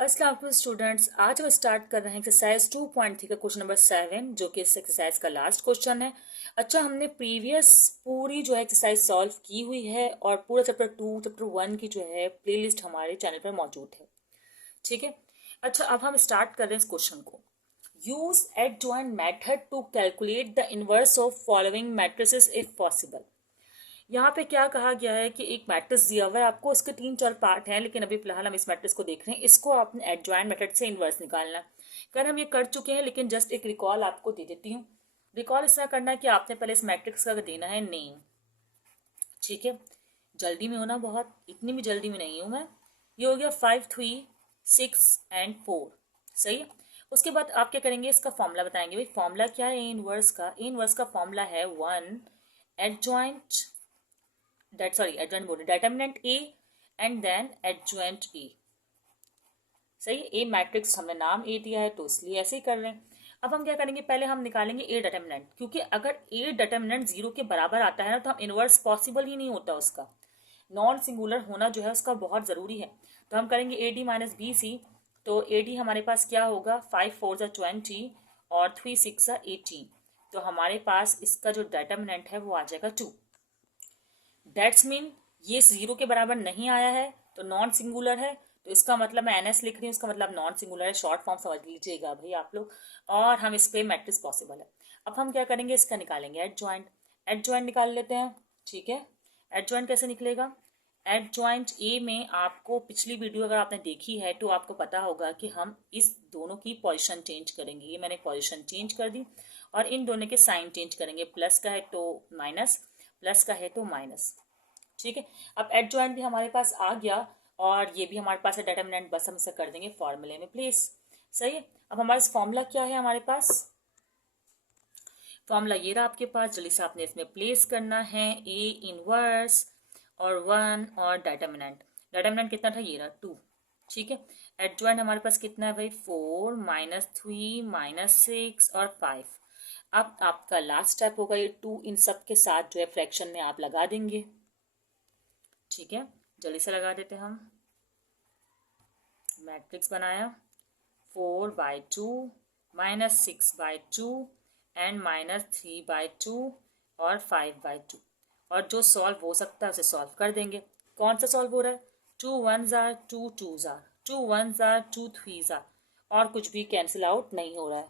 अस्सलाम वालेकुम स्टूडेंट्स। आज हम स्टार्ट कर रहे हैं एक्सरसाइज 2.3 का क्वेश्चन नंबर 7 जो कि इस एक्सरसाइज का लास्ट क्वेश्चन है। अच्छा, हमने प्रीवियस पूरी जो है एक्सरसाइज सॉल्व की हुई है और पूरा चैप्टर 2 चैप्टर 1 की जो है प्लेलिस्ट हमारे चैनल पर मौजूद है। ठीक है। अच्छा, अब हम स्टार्ट कर रहे हैं इस क्वेश्चन को। Use adjoint method to calculate the inverse of following matrices if possible. यहाँ पे क्या कहा गया है कि एक मैट्रिक्स दिया हुआ है आपको, उसके 3-4 पार्ट हैं, लेकिन अभी फिलहाल हम इस मैट्रिक्स को देख रहे हैं। इसको आपने एडजॉइंट मेथड से इन्वर्स निकालना है। कर हम ये कर चुके हैं, लेकिन जस्ट एक रिकॉल आपको दे देती हूँ। रिकॉल इस तरह करना है कि आपने पहले इस मैट्रिक्स का देना है नेम। ठीक है, जल्दी में होना, बहुत इतनी भी जल्दी में नहीं हूँ मैं। ये हो गया 5, 3, 6 एंड 4। सही है। उसके बाद आप क्या करेंगे, इसका फॉर्मूला बताएंगे। भाई फॉर्मूला क्या है ए इनवर्स का? ए इनवर्स का फॉर्मूला है 1 एडजॉइंट एडजॉइंट बोल determinant A and then adjoint A. सही है। ए मैट्रिक्स हमने नाम ए दिया है तो इसलिए ऐसे ही कर रहे हैं। अब हम क्या करेंगे, पहले हम निकालेंगे ए डिटर्मिनेंट, क्योंकि अगर ए डिटर्मिनेंट 0 के बराबर आता है ना तो हम इनवर्स पॉसिबल ही नहीं होता उसका। नॉन सिंगुलर होना जो है उसका बहुत ज़रूरी है। तो हम करेंगे A D minus B C. तो ए डी हमारे पास क्या होगा, 5 4 20 और 3 6 18। तो हमारे पास इसका जो डिटर्मिनेंट है वो आ जाएगा 2। दैट्स मीन ये 0 के बराबर नहीं आया है तो नॉन सिंगुलर है। तो इसका मतलब मैं एनएस लिख रही हूँ, इसका मतलब नॉन सिंगुलर है। शॉर्ट फॉर्म समझ लीजिएगा भाई आप लोग। और हम इस पे मैट्रिक्स पॉसिबल है। अब हम क्या करेंगे, इसका निकालेंगे एडजॉइंट। एडजॉइंट निकाल लेते हैं। ठीक है। एडजॉइंट कैसे निकलेगा? एडजॉइंट ए में आपको पिछली वीडियो अगर आपने देखी है तो आपको पता होगा कि हम इस दोनों की पोजीशन चेंज करेंगे। ये मैंने पोजीशन चेंज कर दी और इन दोनों के साइन चेंज करेंगे। प्लस का है तो माइनस, प्लस का है तो माइनस। ठीक है। अब एडजॉइंट भी हमारे पास आ गया और ये भी हमारे पास है डिटर्मिनेंट, बस हम इसे कर देंगे फॉर्मूले में प्लेस। सही है। अब हमारे फॉर्मूला क्या है, हमारे पास फॉर्मूला ये रहा आपके पास। जल्दी से आपने इसमें प्लेस करना है ए इनवर्स और 1 और डिटर्मिनेंट। डिटर्मिनेंट कितना था, ये रहा 2। ठीक है। एडजॉइंट हमारे पास कितना है भाई, 4 -3 -6 और 5। अब आपका लास्ट स्टेप होगा ये 2 इन सब के साथ जो है फ्रैक्शन में आप लगा देंगे। ठीक है, जल्दी से लगा देते हैं हम। मैट्रिक्स बनाया 4/2 -6/2 एंड -3/2 और 5/2। और जो सॉल्व हो सकता है उसे सॉल्व कर देंगे। कौन सा सॉल्व हो रहा है, 2 1s are 2 2s are 2 1s are 2 3s are, और कुछ भी कैंसिल आउट नहीं हो रहा है।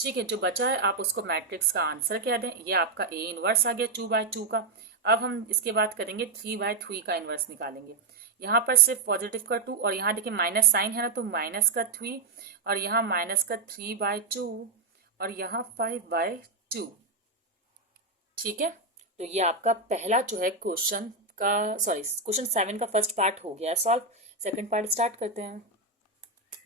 ठीक है, जो बचा है आप उसको मैट्रिक्स का आंसर कह दें। ये आपका ए इनवर्स आ गया 2/2 का। अब हम इसके बाद करेंगे 3/3 का इनवर्स निकालेंगे। यहाँ पर सिर्फ पॉजिटिव का 2 और यहाँ देखिए माइनस साइन है ना, तो माइनस का 3 और यहाँ माइनस का 3/2 और यहाँ 5/2। ठीक है। तो ये आपका पहला जो है क्वेश्चन का, सॉरी क्वेश्चन 7 का फर्स्ट पार्ट हो गया सॉल्व। सेकंड पार्ट स्टार्ट करते हैं।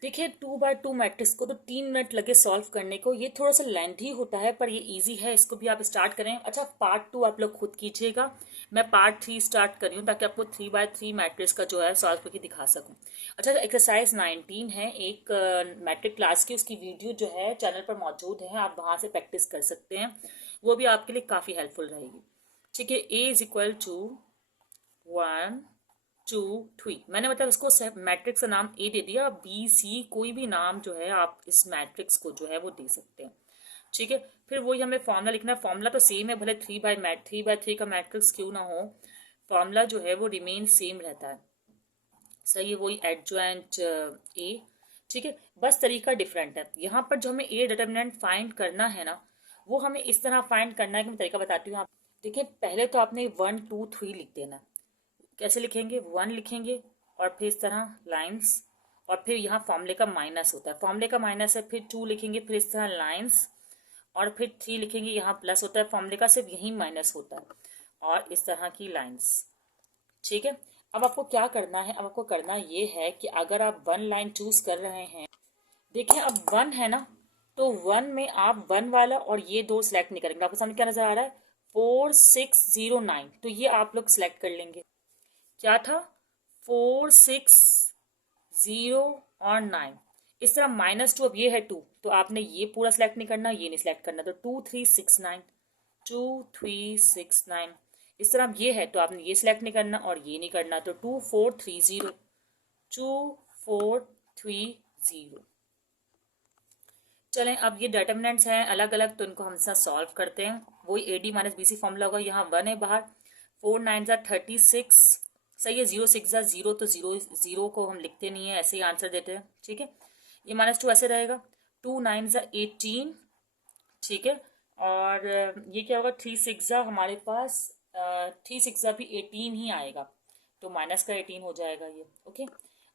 देखिए 2/2 मैट्रिक्स को तो 3 मिनट लगे सॉल्व करने को। ये थोड़ा सा लेंथी होता है पर ये इजी है, इसको भी आप स्टार्ट करें। अच्छा, पार्ट 2 आप लोग खुद कीजिएगा। मैं पार्ट 3 स्टार्ट कर रही हूँ ताकि आपको 3/3 मैट्रिक्स का जो है सॉल्व करके दिखा सकूँ। अच्छा, एक्सरसाइज 19 है एक मैट्रिक क्लास की, उसकी वीडियो जो है चैनल पर मौजूद है, आप वहाँ से प्रैक्टिस कर सकते हैं। वो भी आपके लिए काफ़ी हेल्पफुल रहेगी। ठीक है। ए इज इक्वल टू 1 2 3। मैंने मतलब इसको मैट्रिक्स का नाम ए दे दिया। बी सी कोई भी नाम जो है आप इस मैट्रिक्स को जो है वो दे सकते हैं। ठीक है। फिर वही हमें फॉर्मूला लिखना है। फॉर्मूला तो सेम है, भले 3/3 का मैट्रिक्स क्यों ना हो, फॉर्मूला जो है वो रिमेन सेम रहता है। सही है, वही एडजॉइंट ए। ठीक है, बस तरीका डिफरेंट है। यहाँ पर जो हमें ए डिटर्मिनेंट फाइंड करना है ना, वो हमें इस तरह फाइंड करना है कि मैं तरीका बताती हूँ आप। देखिए पहले तो आपने 1 2 3 लिख देना। कैसे लिखेंगे, 1 लिखेंगे और फिर इस तरह लाइंस, और फिर यहाँ फॉर्मूले का माइनस होता है, फॉर्मूले का माइनस है। फिर 2 लिखेंगे, फिर इस तरह लाइंस, और फिर 3 लिखेंगे, यहाँ प्लस होता है, फॉर्मूले का सिर्फ यही माइनस होता है, और इस तरह की लाइंस। ठीक है। अब आपको क्या करना है, अब आपको करना ये है कि अगर आप 1 लाइन चूज कर रहे हैं, देखिए अब 1 है ना, तो 1 में आप 1 वाला और ये दो सिलेक्ट नहीं करेंगे। आपको सामने क्या नजर आ रहा है, 4 6 0 9, तो ये आप लोग सिलेक्ट कर लेंगे। क्या था, 4 6 0 और 9। इस तरह -2, अब ये है 2, तो आपने ये पूरा सिलेक्ट नहीं करना, ये नहीं सिलेक्ट करना, तो 2 3 6 9 2 3 6 9। इस तरह अब ये है तो आपने ये सिलेक्ट नहीं करना और ये नहीं करना, तो 2 4 3 0 2 4 3 0। चलें अब ये डिटर्मिनेंट्स हैं अलग अलग, तो इनको हम साथ सॉल्व करते हैं। वही AD माइनस BC फॉर्मूला होगा। यहाँ 1 है बाहर, 4 9 36, सही है। 0 6 0, तो जीरो को हम लिखते नहीं है, ऐसे ही आंसर देते हैं, ठीक है। ये -2 ऐसे रहेगा, 2 9 18, ठीक है। और ये क्या होगा, 3 6 हमारे पास 3 6 भी 18 ही आएगा, तो माइनस का 18 हो जाएगा ये, ओके।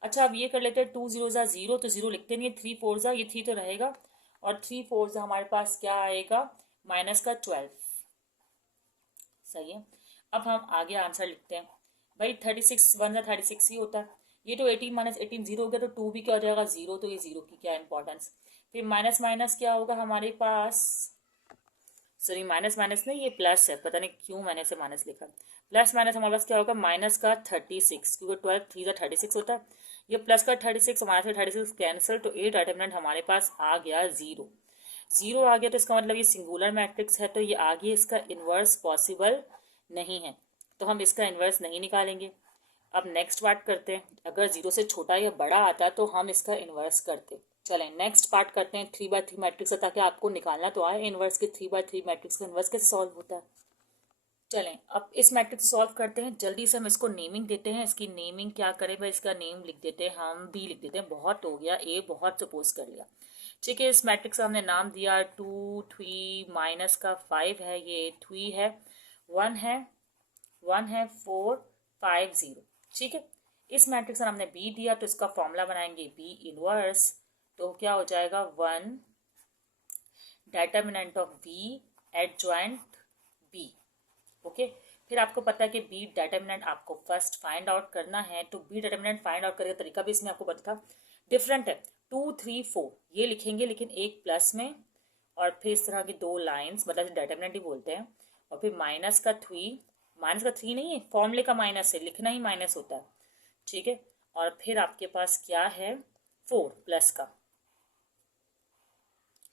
अच्छा अब ये कर लेते हैं, 2 0 0, तो 0 लिखते नहीं है, 3 4 ये 3 तो रहेगा, और 3 4 हमारे पास क्या आएगा, माइनस का 12, सही है। अब हम आगे आंसर लिखते हैं भाई, 36 1 36 ही होता है। ये तो 18 माइनस 18 0 हो गया, तो 2 भी क्या हो जाएगा 0, तो ये 0 की क्या इंपॉर्टेंस। फिर माइनस माइनस क्या होगा हमारे पास, सॉरी माइनस माइनस नहीं, ये प्लस है, पता नहीं क्यों मैंने इसे माइनस लिखा। प्लस माइनस हमारे पास क्या होगा, माइनस का 36, क्योंकि 12 3 36 होता है। ये प्लस का 36 माइनस का 36 कैंसिल, तो ए डिटरमिनेंट हमारे पास आ गया 0। 0 आ गया तो इसका मतलब ये सिंगुलर मैट्रिक्स है, तो ये आगे इसका इन्वर्स पॉसिबल नहीं है, तो हम इसका इन्वर्स नहीं निकालेंगे। अब नेक्स्ट पार्ट करते हैं, अगर 0 से छोटा या बड़ा आता तो हम इसका इन्वर्स करते। चलें नेक्स्ट पार्ट करते हैं, 3/3 मैट्रिक्स है, ताकि आपको निकालना तो आए इन्वर्स के 3/3 मैट्रिक्स का इन्वर्स कैसे सॉल्व होता है। चलें अब इस मैट्रिक्स सॉल्व करते हैं, जल्दी से हम इसको नेमिंग देते हैं। इसकी नेमिंग क्या करें भाई, इसका नेम लिख देते हैं हम, बी लिख देते हैं, बहुत हो गया, ए बहुत सपोज कर लिया, ठीक है। इस मैट्रिक्स का हमने नाम दिया 2 3 माइनस का 5 है, ये 3 है, 1 है 4 5 0, ठीक है। इस मैट्रिक्स का हमने बी दिया, तो इसका फॉर्मूला बनाएंगे बी इनवर्स, तो क्या हो जाएगा 1 determinant of B adjoint B, okay. फिर आपको पता है कि बी डिटर्मिनेंट आपको फर्स्ट फाइंड आउट करना है, तो बी डिटर्मिनेंट फाइंड आउट करने का तरीका भी इसमें आपको पता था, डिफरेंट है। 2 3 4 ये लिखेंगे, लेकिन एक प्लस में, और फिर इस तरह की 2 लाइन्स, मतलब डिटर्मिनेंट ही बोलते हैं, और फिर माइनस का 3 नहीं है, फॉर्मूले का माइनस है, लिखना ही माइनस होता है, ठीक है। और फिर आपके पास क्या है 4 प्लस का,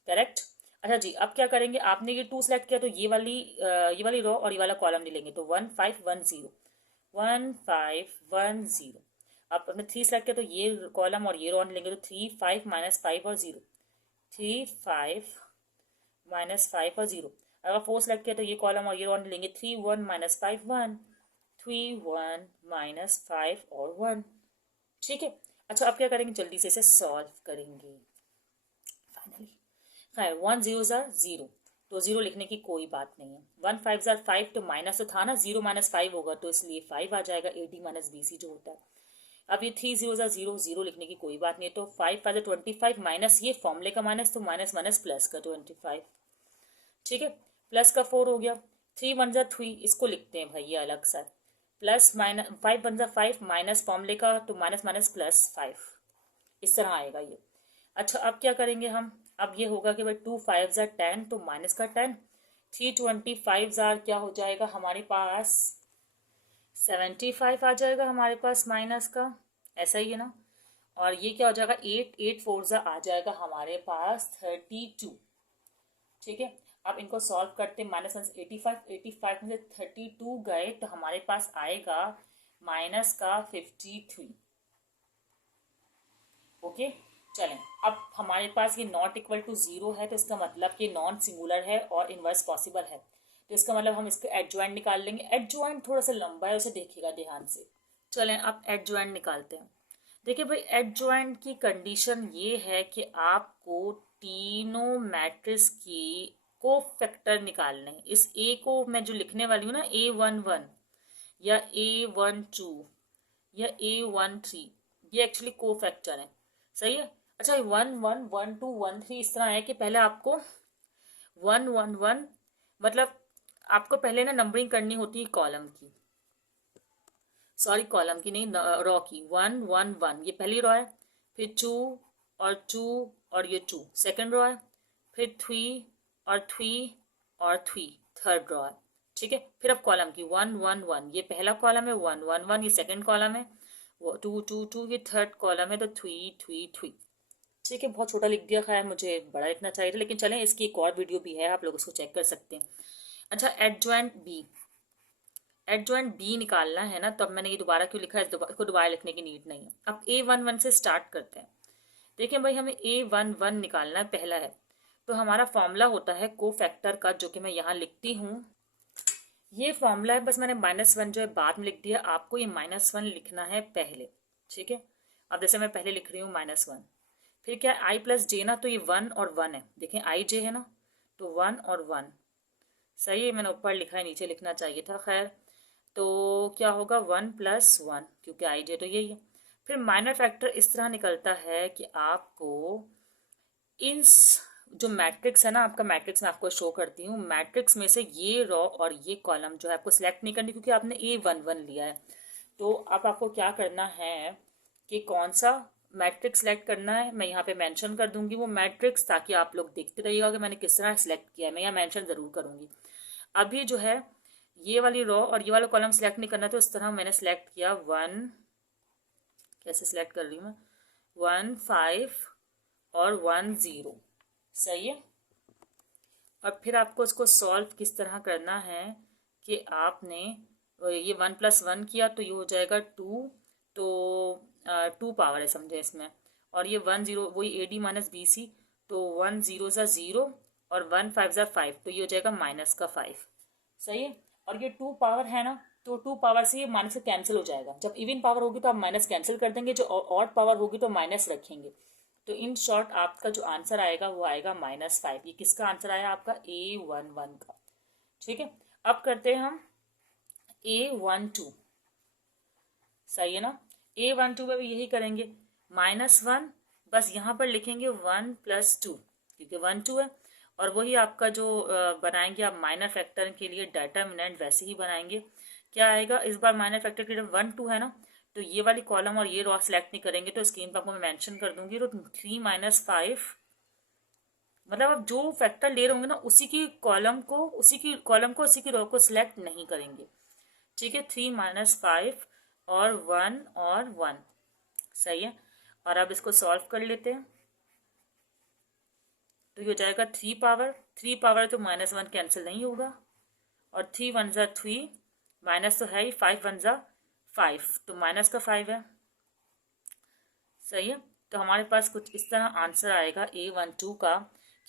करेक्ट। अच्छा जी, अब क्या करेंगे, आपने ये 2 सेलेक्ट किया, तो ये वाली रो और ये वाला कॉलम नहीं लेंगे, तो 1 5 1 0 1 5 1 0। अब आपने 3 सेलेक्ट किया, तो ये कॉलम और ये रो नहीं लेंगे, तो 3 5 -5 और 0 3 5 -5 और 0। अगर 4 सेलेक्ट किया, तो ये कॉलम और ये रो नहीं लेंगे, 3 1 -5 1 3 1 -5 और 1, ठीक है। अच्छा अब क्या करेंगे, जल्दी से इसे सॉल्व करेंगे फाइनली। 1 0 0, तो 0 लिखने की कोई बात नहीं है। 1 5 5, तो माइनस तो था ना, 0 -5 होगा, तो इसलिए 5 आ जाएगा, AD माइनस BC जो होता है। अब ये 3 0 0 0 लिखने की कोई बात नहीं है, तो 5 5 25 माइनस ये फॉर्मूले का माइनस, तो माइनस माइनस प्लस का 25, ठीक है। प्लस का 4 हो गया, 3 1 3, इसको लिखते हैं भाई ये अलग सा, प्लस माइनस 5 1 5 माइनस फॉर्मूले का, तो माइनस माइनस प्लस 5, इस तरह आएगा ये। अच्छा अब क्या करेंगे हम, अब ये होगा कि भाई 2 5 10, तो माइनस का 10, 3 25 क्या हो जाएगा हमारे पास 75 आ जाएगा हमारे पास माइनस का, ऐसा ही है ना। और ये क्या हो जाएगा 8 8 4 आ जाएगा हमारे पास 32, ठीक है। अब इनको सॉल्व करते, माइनस 85 में से 32 गए, तो हमारे पास आएगा माइनस का 53, ओके। चलें अब हमारे पास ये नॉट इक्वल टू 0 है, तो इसका मतलब कि नॉन सिंगुलर है और इन्वर्स पॉसिबल है, तो इसका मतलब हम इसके एडजॉइंट निकाल लेंगे। एडजॉइंट थोड़ा सा लंबा है, उसे देखिएगा ध्यान से। चलें अब एडजॉइंट निकालते हैं। देखिए भाई एडजॉइंट की कंडीशन ये है कि आपको तीनों मैट्रिक्स की कोफैक्टर निकालने हैं। इस ए को मैं जो लिखने वाली हूँ ना, A11 या A12 या A13, ये एक्चुअली कोफैक्टर है, सही है। अच्छा 1 1 1 2 1 3 इस तरह है कि पहले आपको 1 1 1, मतलब आपको पहले ना नंबरिंग करनी होती है कॉलम की, सॉरी कॉलम की नहीं, रो की। 1 1 1 ये पहली रो है, फिर 2 और 2 और ये 2 सेकंड रो है, फिर 3 और 3 और 3 थर्ड रो है, ठीक है। फिर अब कॉलम की 1 1 1 ये पहला कॉलम है, 1 1 1 ये सेकंड कॉलम है, 2 2 2 ये थर्ड कॉलम है, तो 3 3 3, ठीक है। बहुत छोटा लिख दिया, खैर मुझे बड़ा लिखना चाहिए था, लेकिन चलें इसकी एक और वीडियो भी है, आप लोग उसको चेक कर सकते हैं। अच्छा एडजॉइंट बी निकालना है ना, तो अब मैंने ये दोबारा क्यों लिखा है, इसको दोबारा लिखने की नीड नहीं है। अब A11 से स्टार्ट करते हैं। देखिए भाई, हमें A11 निकालना है, पहला है। तो हमारा फॉर्मूला होता है कोफैक्टर का, जो कि मैं यहाँ लिखती हूँ। ये फॉर्मूला है, बस मैंने -1 जो है बाद में लिख दिया। आपको ये -1 लिखना है पहले, ठीक है। अब जैसे मैं पहले लिख रही हूँ -1, फिर क्या आई प्लस जे ना, तो ये 1 और 1 है। देखें आई जे है ना, तो 1 और 1 सही है। मैंने ऊपर लिखा है, नीचे लिखना चाहिए था, खैर। तो क्या होगा 1 + 1, क्योंकि आई जे तो यही है। फिर माइनर फैक्टर इस तरह निकलता है कि आपको इन जो मैट्रिक्स है ना, आपका मैट्रिक्स मैं आपको शो करती हूँ। मैट्रिक्स में से ये रो और ये कॉलम जो है आपको सिलेक्ट नहीं करनी, क्योंकि आपने A11 लिया है। तो अब आपको क्या करना है कि कौन सा मैट्रिक्स सेलेक्ट करना है, मैं यहाँ पे मेंशन कर दूंगी वो मैट्रिक्स, ताकि आप लोग देखते रहिएगा कि मैंने किस तरह सेलेक्ट किया है। मैं यहाँ मेंशन ज़रूर करूँगी। अभी जो है ये वाली रो और ये वाला कॉलम सेलेक्ट नहीं करना, तो इस तरह मैंने सेलेक्ट किया 1, कैसे सिलेक्ट कर रही हूँ मैं, 1 5 और 1 0, सही है। और फिर आपको इसको सॉल्व किस तरह करना है कि आपने ये 1 + 1 किया तो ये हो जाएगा 2, तो 2 पावर है समझे इसमें। और ये 1 0 वही AD - BC, तो 1 0 ज़ा 0 और 1 5 ज़ा 5, तो ये हो जाएगा -5, सही है। और ये 2 पावर है ना, तो 2 पावर से ये माइनस कैंसिल हो जाएगा। जब इवन पावर होगी तो आप माइनस कैंसिल कर देंगे, जो ऑड पावर होगी तो माइनस रखेंगे। तो इन शॉर्ट आपका जो आंसर आएगा वो आएगा -5। ये किसका आंसर आया, आपका A11 का, ठीक है। अब करते हैं हम A12, सही है ना। A12 में भी यही करेंगे, -1, बस यहाँ पर लिखेंगे 1 + 2, क्योंकि 1 2 है। और वही आपका जो बनाएंगे आप माइनर फैक्टर के लिए डिटर्मिनेंट, वैसे ही बनाएंगे। क्या आएगा इस बार माइनर फैक्टर के लिए, 1 2 है ना, तो ये वाली कॉलम और ये रो सेलेक्ट नहीं करेंगे, तो स्क्रीन पर आपको मैं मेंशन कर दूंगी। तो 3 - 5, मतलब आप जो फैक्टर ले रहे होंगे ना, उसी की कॉलम को उसी की रो को सिलेक्ट नहीं करेंगे, ठीक है। 3 - 5 और 1 और 1, सही है। और अब इसको सॉल्व कर लेते हैं। तो ये हो जाएगा 3 पावर तो -1 कैंसिल नहीं होगा, और 3 1 ज़ा 3, माइनस तो है ही, 5 1 ज़ा 5, तो माइनस का 5 है, सही है। तो हमारे पास कुछ इस तरह आंसर आएगा A12 का,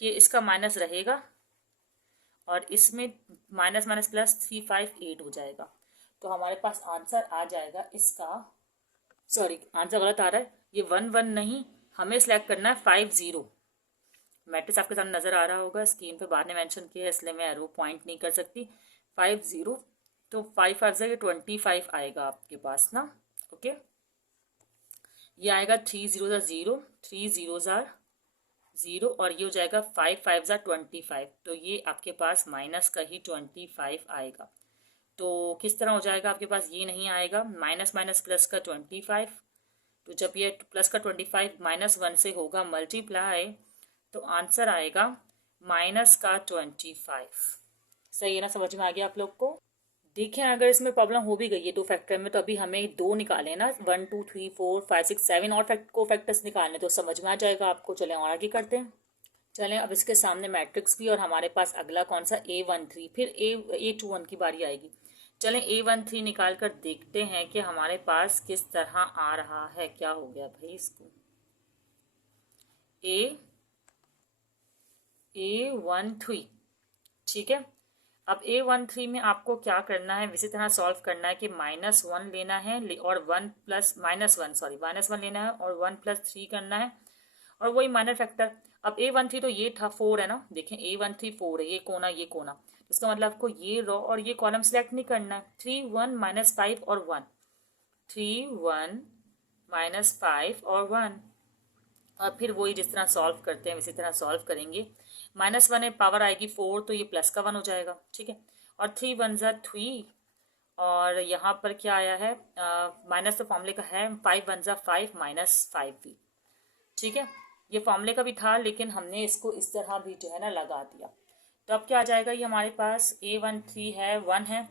कि इसका माइनस रहेगा और इसमें माइनस माइनस प्लस 3 5 8 हो जाएगा। तो हमारे पास आंसर आ जाएगा इसका, सॉरी आंसर गलत आ रहा है, ये 1 1 नहीं, हमें सिलेक्ट करना है 5 0। मैट्रिक्स आपके सामने नजर आ रहा होगा स्क्रीन पे, बाद में मेंशन किया है इसलिए मैं एरो पॉइंट नहीं कर सकती। 5 0, तो 5 5 ये 25 आएगा आपके पास ना, ओके। ये आएगा 3 0 ज़ा 0, 3 0 ज़ा 0, और ये हो जाएगा 5 5 ज़ा 25, तो ये आपके पास माइनस का ही 25 आएगा। तो किस तरह हो जाएगा आपके पास, ये नहीं आएगा, माइनस माइनस प्लस का 25, तो जब ये प्लस का 25 -1 से होगा मल्टीप्लाई, तो आंसर आएगा माइनस का 25, सही है ना। समझ में आ गया आप लोग को। देखें अगर इसमें प्रॉब्लम हो भी गई है 2 फैक्टर में, तो अभी हमें 2 निकाले ना, 1 2 3 4 5 6 7 और को फैक्टर्स निकालने, तो समझ में आ जाएगा आपको। चलें और आगे करते हैं। चलें, अब इसके सामने मैट्रिक्स भी, और हमारे पास अगला कौन सा A13, फिर A21 की बारी आएगी। चलें A13 निकाल कर देखते हैं कि हमारे पास किस तरह आ रहा है। क्या हो गया भाई इसको, A13, ठीक है। अब A13 में आपको क्या करना है, इसी तरह सॉल्व करना है कि -1 लेना है और 1 प्लस -1 लेना है और 1 + 3 करना है, और वही माइनर फैक्टर। अब A13 तो ये था 4 है ना, देखें A13 4 है, ये कोना, इसका मतलब आपको ये रो और ये कॉलम सेलेक्ट नहीं करना है। 3 1 -5 और 1, 3 1 -5 और 1, और फिर वही जिस तरह सॉल्व करते हैं इसी तरह सॉल्व करेंगे। -1 है, पावर आएगी 4, तो ये प्लस का 1 हो जाएगा, ठीक है। और 3 1 ज़ा 3, और यहाँ पर क्या आया है, माइनस तो फॉर्मूले का है, 5 1 ज़ा 5 -5 भी, ठीक है। ये फॉर्मूले का भी था, लेकिन हमने इसको इस तरह भी जो है ना लगा दिया। तो अब क्या आ जाएगा, ये हमारे पास A13 है, 1 है,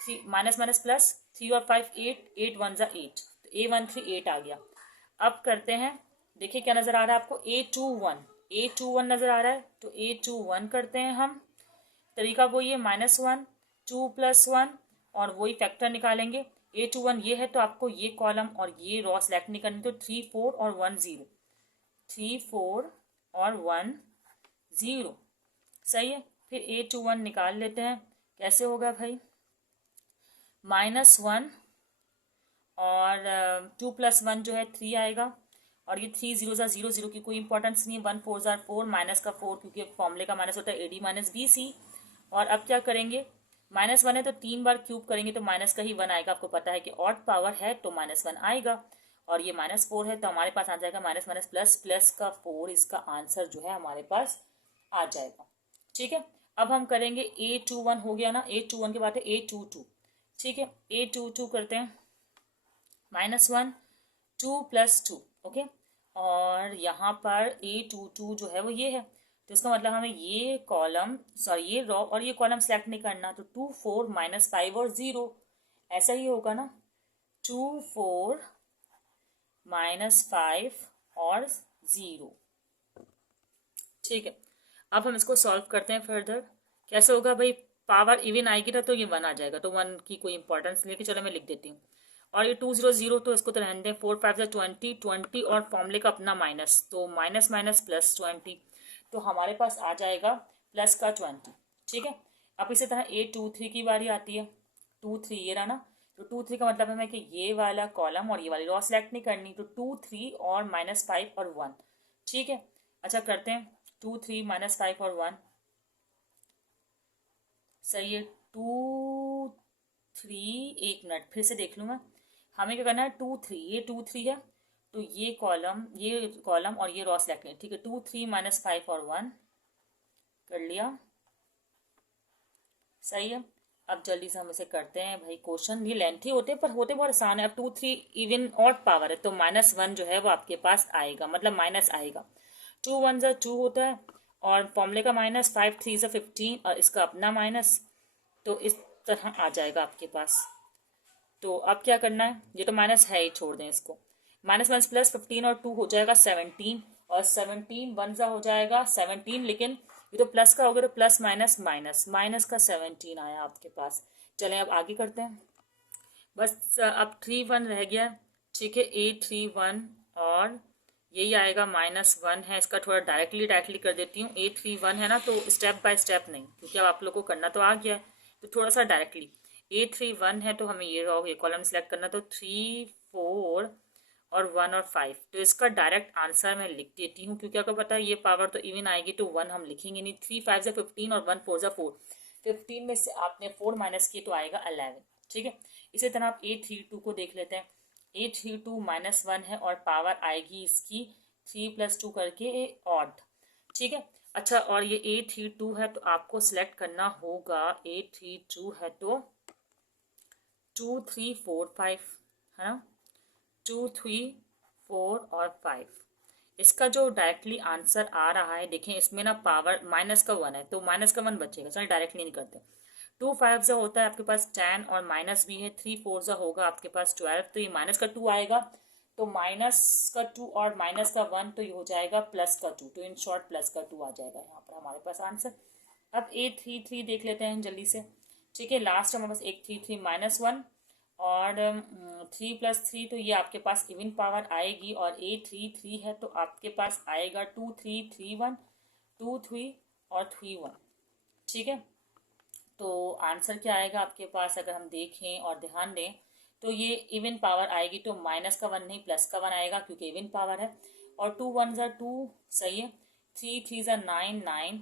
3 माइनस माइनस प्लस 3 और 5 8, 8 1 ज़ा 8, तो A13 8 आ गया। अब करते हैं, देखिए क्या नज़र आ रहा है आपको, A21 नज़र आ रहा है, तो A21 करते हैं हम। तरीका वही है, -1 2 + 1, और वही फैक्टर निकालेंगे। A21 ये है, तो आपको ये कॉलम और ये रो सेलेक्ट नहीं करनी, तो 3 4 और 1 0, 3 4 और 1 0। सही है। फिर 8 to 1 निकाल लेते हैं। कैसे होगा भाई, -1 और 2 + 1 जो है 3 आएगा, और ये 3 0 ज़ा 0 0 की कोई इंपॉर्टेंस नहीं है। 1 4 ज़ा 4, माइनस का 4 क्योंकि फॉर्मूले का माइनस होता है AD - BC। और अब क्या करेंगे, -1 है तो 3 बार क्यूब करेंगे तो माइनस का ही 1 आएगा। आपको पता है कि ऑड पावर है तो -1 आएगा, और ये -4 है तो हमारे पास आ जाएगा माइनस माइनस प्लस, प्लस का 4 इसका आंसर जो है हमारे पास आ जाएगा। ठीक है। अब हम करेंगे A21 हो गया ना, A21 के बाद है A22। ठीक है, A22 करते हैं, -1 2 + 2। ओके, और यहाँ पर A22 जो है वो ये है, तो इसका मतलब हमें ये कॉलम सॉरी ये रो और ये कॉलम सेलेक्ट नहीं करना, तो 2 4 -5 और 0 ऐसा ही होगा ना, 2 4 -5 और 0। ठीक है, अब हम इसको सॉल्व करते हैं फर्दर। कैसे होगा भाई, पावर इवन आएगी ना तो ये 1 आ जाएगा, तो 1 की कोई इंपॉर्टेंस नहीं है कि चलो मैं लिख देती हूँ। और ये 2 0 0 तो इसको तो रहने दें। 4 5 20 20 और फॉर्मूले का अपना माइनस, तो माइनस माइनस प्लस 20, तो हमारे पास आ जाएगा प्लस का 20। ठीक है। अब इसी तरह A23 की बारी आती है। 2 3 ये रहा ना, तो 2 3 का मतलब है कि ये वाला कॉलम और ये वाली रो सेलेक्ट नहीं करनी, तो 2 3 और -5 और 1। ठीक है। अच्छा करते हैं, 2 3 -5 और 1। सही है। 2 3, एक मिनट फिर से देख लूँगा। हमें क्या करना है, 2 3, ये 2 3 है तो ये कॉलम और ये रो सेलेक्ट करें। ठीक है, 2 3 -5 और 1 कर लिया। सही है। अब जल्दी से हम इसे करते हैं भाई। क्वेश्चन ये लेंथी होते हैं पर होते बहुत आसान है। अब 2 3 इवन ऑड पावर है तो -1 जो है वो आपके पास आएगा, मतलब माइनस आएगा। 2 1 ज़ा 2 होता है, और फॉर्मूले का माइनस, 5 3 ज़ा 15 और इसका अपना माइनस, तो इस तरह आ जाएगा आपके पास। तो अब क्या करना है, ये तो माइनस है ही, छोड़ दें इसको। -1 + 15 और 2 हो जाएगा 17, और 17 1 ज़ा हो जाएगा 17, लेकिन ये तो प्लस का हो गया तो प्लस माइनस माइनस, माइनस का 17 आया आपके पास। चलें अब आगे करते हैं। बस अब 3 1 रह गया। ठीक है, A31 और यही आएगा -1 है। इसका थोड़ा डायरेक्टली कर देती हूँ। A31 है ना, तो स्टेप बाय स्टेप नहीं, क्योंकि अब आप लोग को करना तो आ गया है, तो थोड़ा सा डायरेक्टली। A31 है तो हमें ये कॉलम सेलेक्ट करना, तो 3 4 और 1 और 5, तो इसका डायरेक्ट आंसर मैं लिख देती हूँ, क्योंकि आपको पता है ये पावर तो इवन आएगी तो 1 हम लिखेंगे नहीं। 3 5 ज़ा 15 और 1 4 ज़ा 4, 15 में से आपने 4 माइनस किए तो आएगा 11। ठीक है। इसी तरह आप A32 को देख लेते हैं। A32 -1 है और पावर आएगी इसकी 3 + 2 करके ऑड। ठीक है। अच्छा, और ये A32 है तो आपको सिलेक्ट करना होगा, A32 है तो 2 3 4 5 है ना, 2 3 4 और 5। इसका जो डायरेक्टली आंसर आ रहा है, देखें इसमें ना पावर माइनस का 1 है तो माइनस का 1 बचेगा। चल डायरेक्टली नहीं करते। 2 5 ज़ा होता है आपके पास 10 और माइनस भी है। 3 4 ज़ा होगा आपके पास 12, तो ये माइनस का 2 आएगा, तो माइनस का 2 और माइनस का 1, तो ये हो जाएगा प्लस का 2, तो इन शॉर्ट प्लस का 2 आ जाएगा यहाँ पर हमारे पास आंसर। अब A33 देख लेते हैं जल्दी से। ठीक है, लास्ट हमारे पास A33 -1 और 3 + 3, तो ये आपके पास इवन पावर आएगी, और A33 है तो आपके पास आएगा 2 3 3 1 2 3 और 3 1। ठीक है, तो आंसर क्या आएगा आपके पास, अगर हम देखें और ध्यान दें तो ये इवन पावर आएगी, तो माइनस का 1 नहीं प्लस का 1 आएगा क्योंकि इवन पावर है। और 2 1 ज़ा 2, सही है। 3 3 ज़ा 9 9,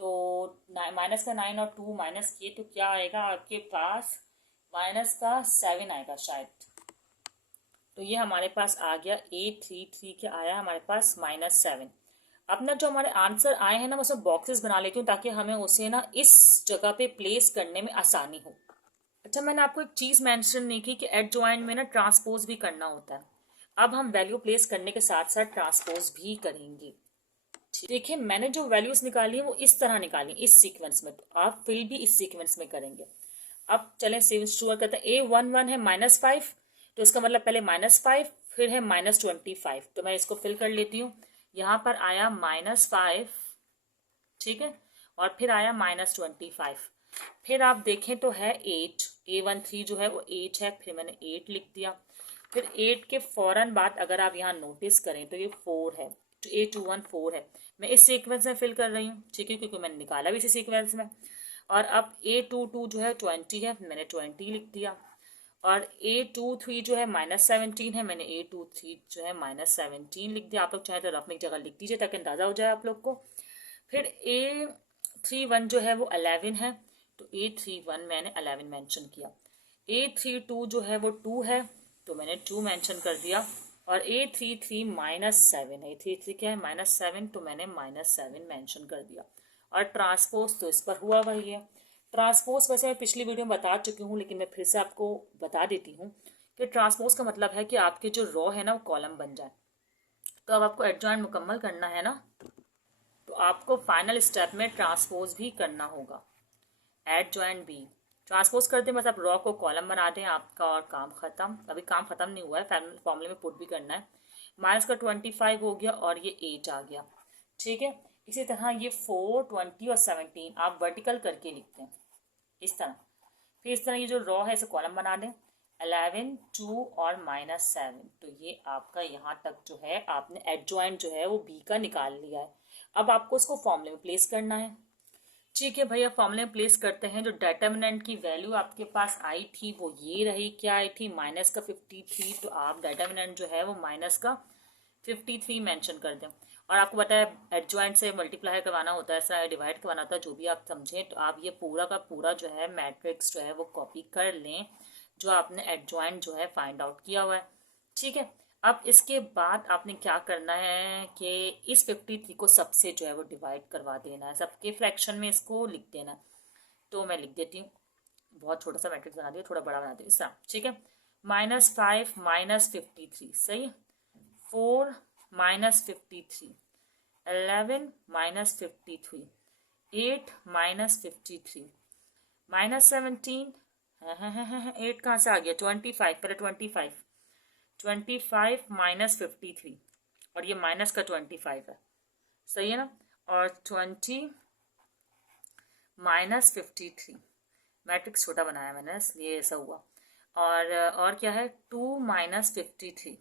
तो माइनस का 9 और 2 माइनस किए तो क्या आएगा आपके पास, माइनस का 7 आएगा शायद। तो ये हमारे पास आ गया A33 क्या आया हमारे पास -7। अब ना जो हमारे आंसर आए हैं ना, मैं उसमें बॉक्सेस बना लेती हूँ ताकि हमें उसे ना इस जगह पे प्लेस करने में आसानी हो। अच्छा, मैंने आपको एक चीज़ मेंशन नहीं की कि एडजॉइंट में ना ट्रांसपोज भी करना होता है। अब हम वैल्यू प्लेस करने के साथ साथ ट्रांसपोज भी करेंगे। देखिए, मैंने जो वैल्यूज निकाली है वो इस तरह निकाली, इस सीक्वेंस में, तो आप फिल भी इस सीक्वेंस में करेंगे। अब चलें शुरू करते हैं। A11 है -5, तो इसका मतलब पहले -5 फिर है -25, तो मैं इसको फिल कर लेती हूँ। यहाँ पर आया -5, ठीक है, और फिर आया -25। फिर आप देखें तो है 8, A13 जो है वो 8 है, फिर मैंने 8 लिख दिया। फिर 8 के फौरन बाद अगर आप यहाँ नोटिस करें तो ये 4 है, A21 4 है, मैं इस सीक्वेंस में फिल कर रही हूँ, ठीक है, क्योंकि मैंने निकाला भी इसी सीक्वेंस में। और अब A22 जो है 20 है, मैंने 20 लिख दिया। और A23 जो है -17 है, मैंने A23 जो है -17 लिख दिया। आप लोग चाहे तो रफ में एक जगह लिख दीजिए ताकि अंदाज़ा हो जाए आप लोग को। फिर A31 जो है वो 11 है, तो A31 मैंने 11 मेंशन किया। A32 जो है वो 2 है, तो मैंने 2 मेंशन कर दिया। और A33 -7 है, A33 क्या है -7, तो मैंने -7 मेंशन कर दिया। और ट्रांसपोज तो इस पर हुआ वही है। ट्रांसपोज वैसे मैं पिछली वीडियो में बता चुकी हूँ, लेकिन मैं फिर से आपको बता देती हूँ कि ट्रांसपोज का मतलब है कि आपके जो रो है ना वो कॉलम बन जाए। तो अब आपको एडजॉइंट मुकम्मल करना है ना, तो आपको फाइनल स्टेप में ट्रांसपोज भी करना होगा। एडजॉइंट बी ट्रांसपोज कर दें, बस आप रॉ को कॉलम बना दें, आपका और काम खत्म। अभी काम खत्म नहीं हुआ है, फॉर्मूले में पुट भी करना है। माइनस का 25 हो गया और ये 8 आ गया, ठीक है। इसी तरह ये 4, 20 और 17 आप वर्टिकल करके लिखते हैं इस तरह। फिर इस तरह ये जो रॉ है इसे कॉलम बना दें, 11, 2 और -7। तो ये आपका यहाँ तक जो है आपने एडजॉइंट जो है वो बी का निकाल लिया है। अब आपको इसको फॉर्मूले में प्लेस करना है, ठीक है भैया। फॉर्मूले में प्लेस करते हैं। जो डिटर्मिनेंट की वैल्यू आपके पास आई थी वो ये रही, क्या आई थी, माइनस का 53। तो आप डिटर्मिनेंट जो है वो माइनस का 53 मेंशन कर दें। और आपको पता है एडजॉइंट से मल्टीप्लाई करवाना होता है, ऐसा डिवाइड करवाना होता है, जो भी आप समझें। तो आप ये पूरा का पूरा जो है मैट्रिक्स जो है वो कॉपी कर लें, जो आपने एडजॉइंट जो है फाइंड आउट किया हुआ है, ठीक है। अब इसके बाद आपने क्या करना है कि इस 53 को सबसे जो है वो डिवाइड करवा देना है, सबके फ्रैक्शन में इसको लिख देना है। तो मैं लिख देती हूँ, बहुत छोटा सा मैट्रिक्स बना दिया, थोड़ा बड़ा बना दिया इस तरह, ठीक है। -5 -53 सही है, 4 -53, 11 -53, 8 -53, -17, 8 कहाँ से आ गया, 25, पहले 25 -53 और ये माइनस का 25 है, सही है ना। और 20 -53, मैट्रिक्स छोटा बनाया मैंने इसलिए ऐसा हुआ। और क्या है, 2 -53।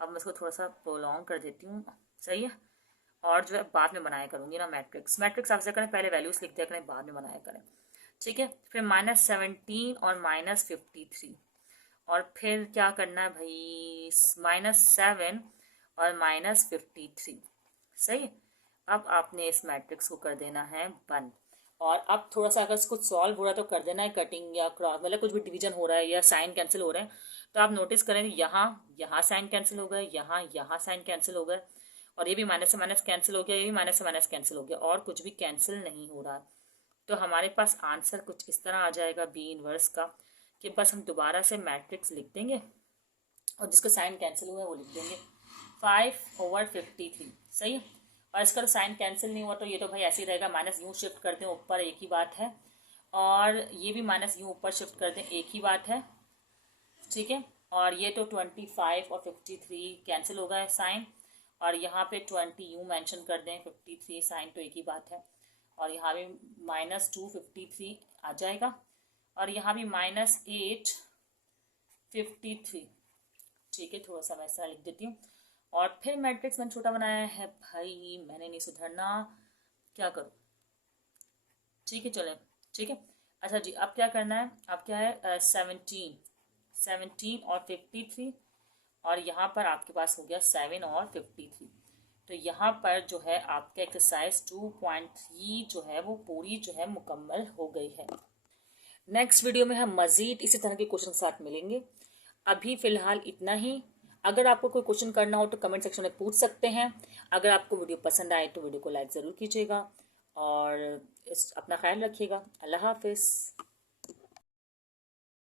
अब मैं इसको थोड़ा सा प्रोलॉन्ग कर देती हूँ, सही है। और जो है बाद में बनाया करूँगी ना मैट्रिक्स आपसे करें, पहले वैल्यूज लिख दिया करें, बाद में बनाया करें, ठीक है। फिर -17 और -53, और फिर क्या करना है भाई, -7 और -53, सही। अब आपने इस मैट्रिक्स को कर देना है बंद। और अब थोड़ा सा अगर इसको सॉल्व हो रहा है तो कर देना है कटिंग या क्रॉस, मतलब कुछ भी डिवीजन हो रहा है या साइन कैंसिल हो रहे हैं, तो आप नोटिस करें यहाँ साइन कैंसिल हो गए, यहाँ साइन कैंसिल हो गए, और ये भी माइनस से माइनस कैंसिल हो गया, ये भी माइनस से माइनस कैंसिल हो गया, और कुछ भी कैंसिल नहीं हो रहा। तो हमारे पास आंसर कुछ इस तरह आ जाएगा बी इनवर्स का, कि बस हम दोबारा से मैट्रिक्स लिख देंगे और जिसका साइन कैंसिल हुआ है वो लिख देंगे, 5/53, सही है। और इसका तो साइन कैंसिल नहीं हुआ तो ये तो भाई ऐसे ही रहेगा, माइनस यूँ शिफ्ट कर दें ऊपर, एक ही बात है। और ये भी माइनस यूँ ऊपर शिफ्ट कर दें, एक ही बात है, ठीक है। और ये तो 25 और 53 कैंसिल हो गए साइन, और यहाँ पे 20 यूँ मेंशन कर दें, 53 साइन, तो एक ही बात है। और यहाँ भी -253 आ जाएगा, और यहाँ भी -8 53, ठीक है। थोड़ा सा वैसा लिख देती हूँ। और फिर मैट्रिक्स मैंने छोटा बनाया है भाई, मैंने नहीं सुधरना, क्या करूँ, ठीक है चले, ठीक है। अच्छा जी, अब क्या करना है, अब क्या है, 17 और 53, और यहाँ पर आपके पास हो गया 7 और 53। तो यहाँ पर जो है आपका एक्सरसाइज 2.3 जो है वो पूरी जो है मुकम्मल हो गई है। नेक्स्ट वीडियो में हम मज़ीद इसी तरह के क्वेश्चन के साथ मिलेंगे। अभी फ़िलहाल इतना ही। अगर आपको कोई क्वेश्चन करना हो तो कमेंट सेक्शन में पूछ सकते हैं। अगर आपको वीडियो पसंद आए तो वीडियो को लाइक ज़रूर कीजिएगा, और अपना ख्याल रखिएगा। अल्लाह हाफिज़।